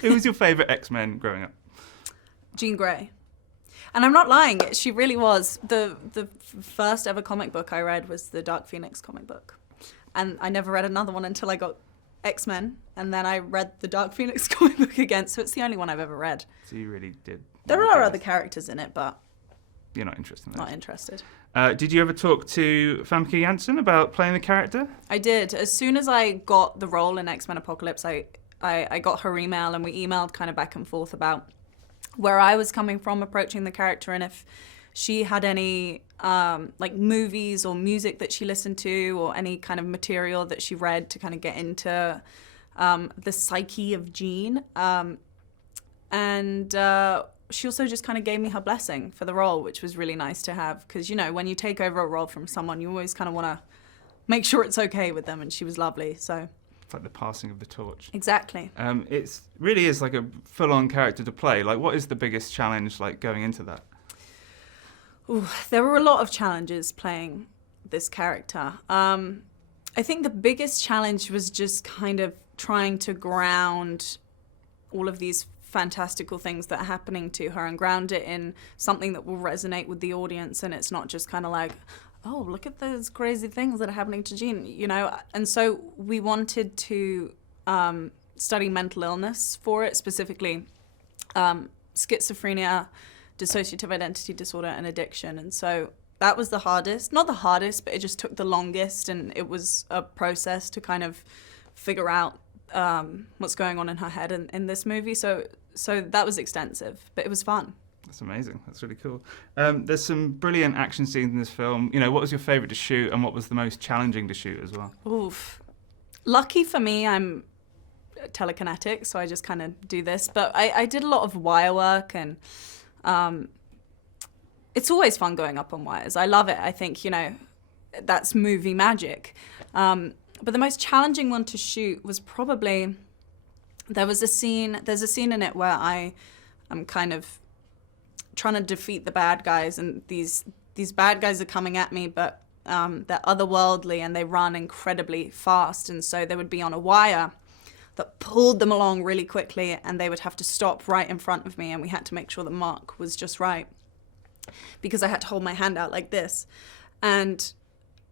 Who was your favourite X-Men growing up? Jean Grey. And I'm not lying, she really was. The first ever comic book I read was the Dark Phoenix comic book. And I never read another one until I got X-Men, and then I read the Dark Phoenix comic book again, so it's the only one I've ever read. So you really did. There are other characters in it, but... You're not interested in that? Not interested. Did you ever talk to Famke Janssen about playing the character? I did. As soon as I got the role in X-Men Apocalypse, I got her email, and we emailed kind of back and forth about where I was coming from approaching the character, and if she had any like movies or music that she listened to, or any kind of material that she read to kind of get into the psyche of Jean. She also just kind of gave me her blessing for the role, which was really nice to have. Because, you know, when you take over a role from someone, you always kind of want to make sure it's okay with them, and she was lovely, so... It's like the passing of the torch. Exactly. It really is like a full-on character to play. Like, what is the biggest challenge, like, going into that? Ooh, there were a lot of challenges playing this character. I think the biggest challenge was just kind of trying to ground all of these fantastical things that are happening to her and ground it in something that will resonate with the audience, and it's not just kind of like, oh, look at those crazy things that are happening to Jean, you know? And so we wanted to study mental illness for it, specifically schizophrenia, dissociative identity disorder, and addiction. And so that was the hardest. Not the hardest, but it just took the longest, and it was a process to kind of figure out what's going on in her head in this movie. So that was extensive, but it was fun. That's amazing. That's really cool. There's some brilliant action scenes in this film. You know, what was your favourite to shoot, and what was the most challenging to shoot as well? Oof. Lucky for me, I'm telekinetic, so I just kind of do this. But I did a lot of wire work, and it's always fun going up on wires. I love it. I think, you know, that's movie magic. But the most challenging one to shoot was probably, there's a scene in it where I'm kind of trying to defeat the bad guys, and these bad guys are coming at me, but they're otherworldly and they run incredibly fast, and so they would be on a wire that pulled them along really quickly, and they would have to stop right in front of me, and we had to make sure the mark was just right, because I had to hold my hand out like this, and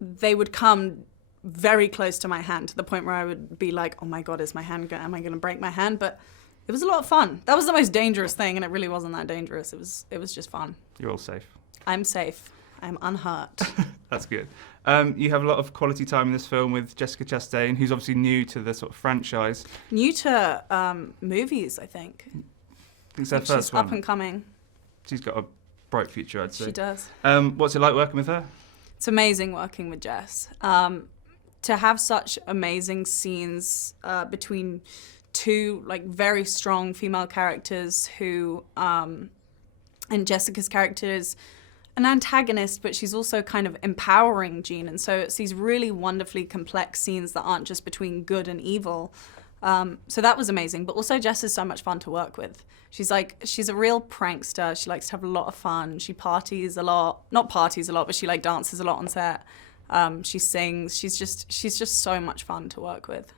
they would come very close to my hand, to the point where I would be like, oh my God, am I going to break my hand? But it was a lot of fun. That was the most dangerous thing, and it really wasn't that dangerous. It was just fun. You're all safe. I'm safe. I'm unhurt. That's good. You have a lot of quality time in this film with Jessica Chastain, who's obviously new to the sort of franchise. New to movies, I think. It's her first she's one. Up and coming. She's got a bright future, I'd say. She does. What's it like working with her? It's amazing working with Jess. To have such amazing scenes between two like very strong female characters who, and Jessica's character is an antagonist, but she's also kind of empowering Jean. And so it's these really wonderfully complex scenes that aren't just between good and evil. So that was amazing. But also Jess is so much fun to work with. She's a real prankster. She likes to have a lot of fun. She parties a lot. Not parties a lot, but she like dances a lot on set. She sings. She's just so much fun to work with.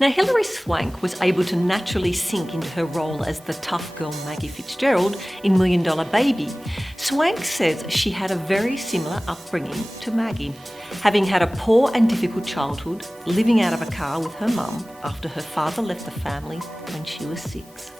Now, Hilary Swank was able to naturally sink into her role as the tough girl Maggie Fitzgerald in $1 Million Baby. Swank says she had a very similar upbringing to Maggie, having had a poor and difficult childhood, living out of a car with her mum after her father left the family when she was 6.